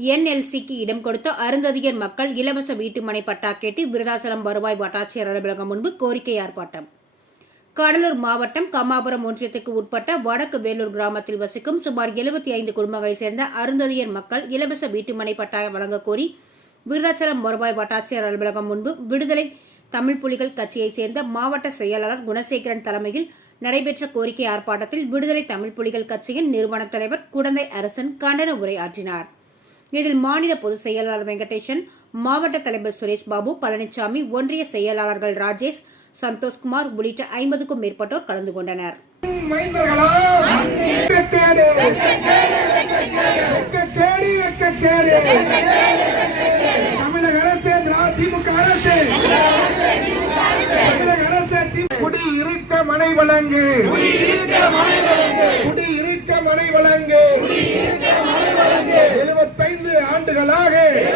என்எல்சிக்கு இடம் கொடுத்த அருந்ததியர் மக்கள் இலவச வீட்டுமனை பட்டா கேட்டு விருதாச்சலம் வருவாய் வட்டாட்சியர் அலுவலகம் முன்பு கோரிக்கை ஆர்ப்பாட்டம். கடலூர் மாவட்டம் கமாபுரம் ஒன்றியத்துக்கு உட்பட்ட வடக்கு வேலூர் கிராமத்தில் வசிக்கும் சுமார் 75 ஐந்து குடும்பங்களைச் சேர்ந்த அருந்ததியர் மக்கள் இலவச வீட்டுமனை பட்டா வழங்கக் கோரி விருதாச்சலம் வருவாய் வட்டாட்சியர் அலுவலகம் முன்பு விடுதலை தமிழ் புலிகள் கட்சியைச் சேர்ந்த மாவட்ட செயலாளர் குணசேகரன் தலைமையில் நடைபெற்ற கோரிக்கை ஆர்ப்பாட்டத்தில் விடுதலை தமிழ் புலிகள் கட்சியின் நிறுவன தலைவர் குடந்தை அரசன் கண்டன உரையாற்றினாா் இதில் மாநில பொதுச் செயலாளர் வெங்கடேசன் மாவட்ட தலைவர் சுரேஷ் பாபு பழனிசாமி ஒன்றிய செயலாளர்கள் ராஜேஷ் சந்தோஷ்குமார் உள்ளிட்ட ஐம்பதுக்கும் மேற்பட்டோர் கலந்து கொண்டனர். தமிழக அரசு திரா- திமுக அரசு. தமிழக அரசு தி- குடி இருக்க மனை வழங்கு. జగలాగే